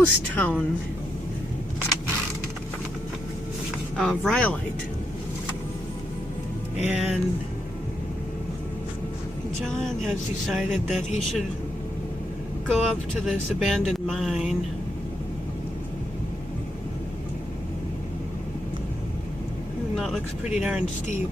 ghost town of Rhyolite. And John has decided that he should go up to this abandoned mine. And that looks pretty darn steep.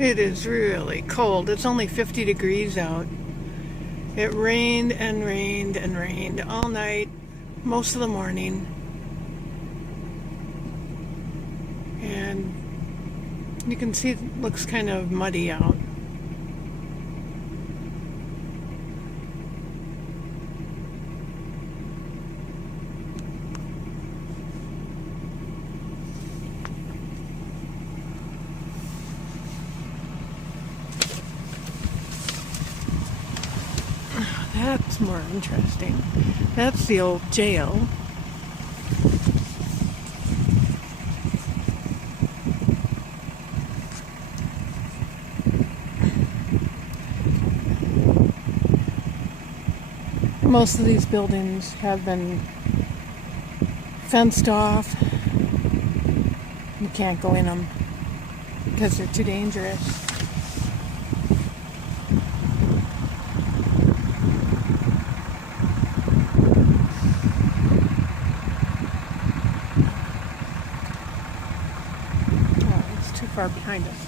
It is really cold. It's only 50 degrees out. It rained and rained and rained all night, most of the morning. And you can see it looks kind of muddy out. That's more interesting. That's the old jail. Most of these buildings have been fenced off. You can't go in them because they're too dangerous. Far behind us.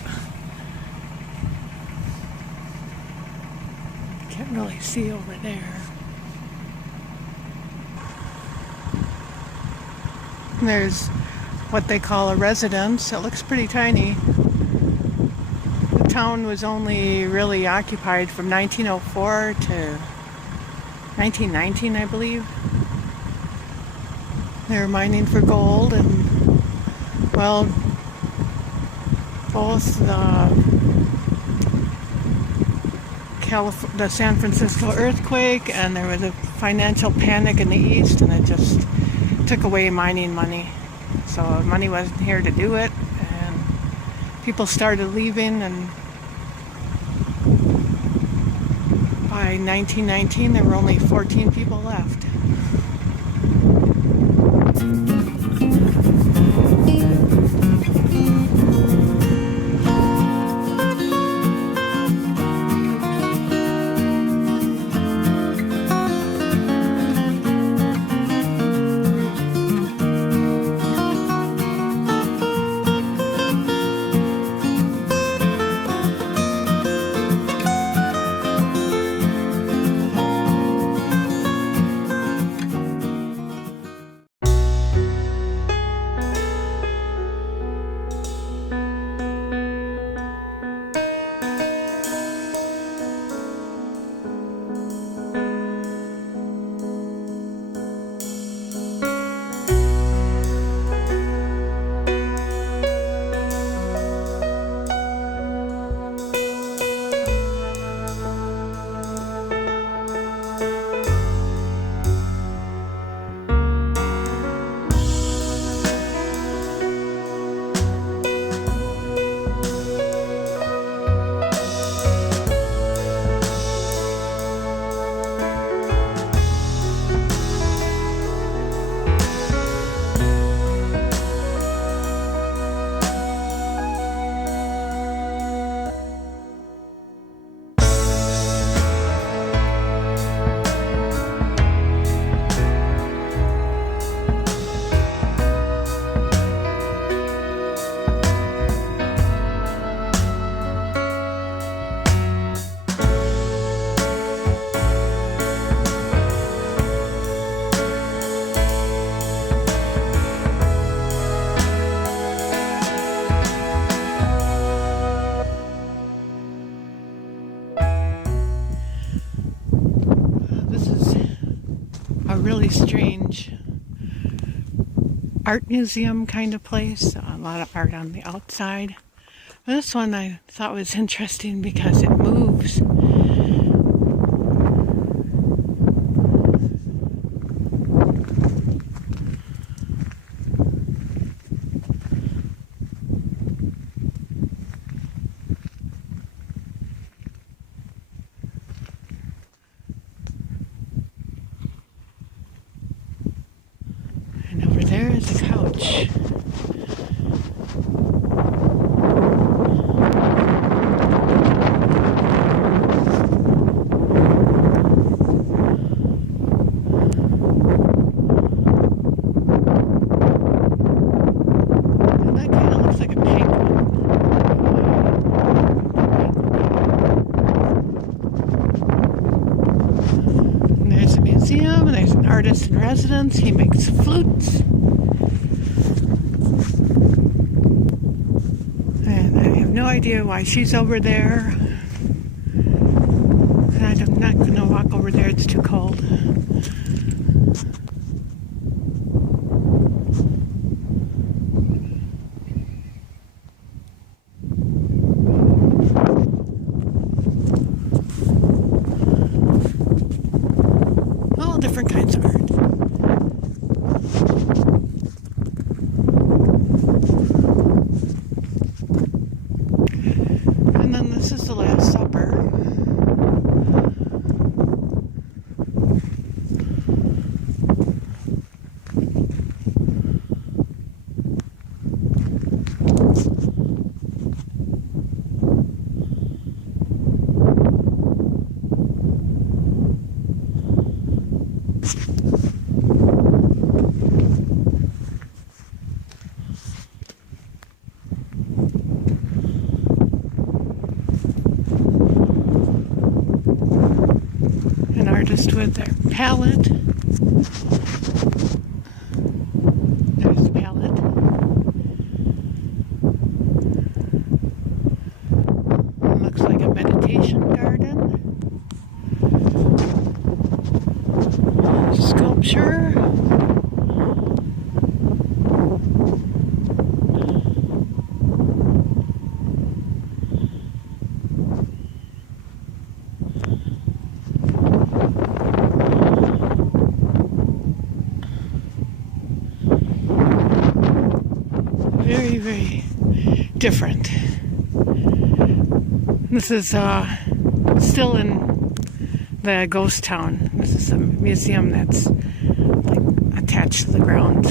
Can't really see over there. And there's what they call a residence. It looks pretty tiny. The town was only really occupied from 1904 to 1919, I believe. They were mining for gold, and well, both the San Francisco earthquake and there was a financial panic in the East, and it just took away mining money. So money wasn't here to do it, and people started leaving, and by 1919 there were only 14 people left. Really strange art museum kind of place. A lot of art on the outside. This one I thought was interesting because it moves. beach. And that kind of looks like a penguin. And there's a museum, and there's an artist in residence. He makes flutes. And I have no idea why she's over there. And I'm not going to walk over there, it's too cold. All different kinds of art. And then this is the Last Supper. An artist with their palette. There's the palette. It looks like a meditation garden. Sculpture. Very, very different. This is still in the ghost town. This is a museum that's like attached to the ground.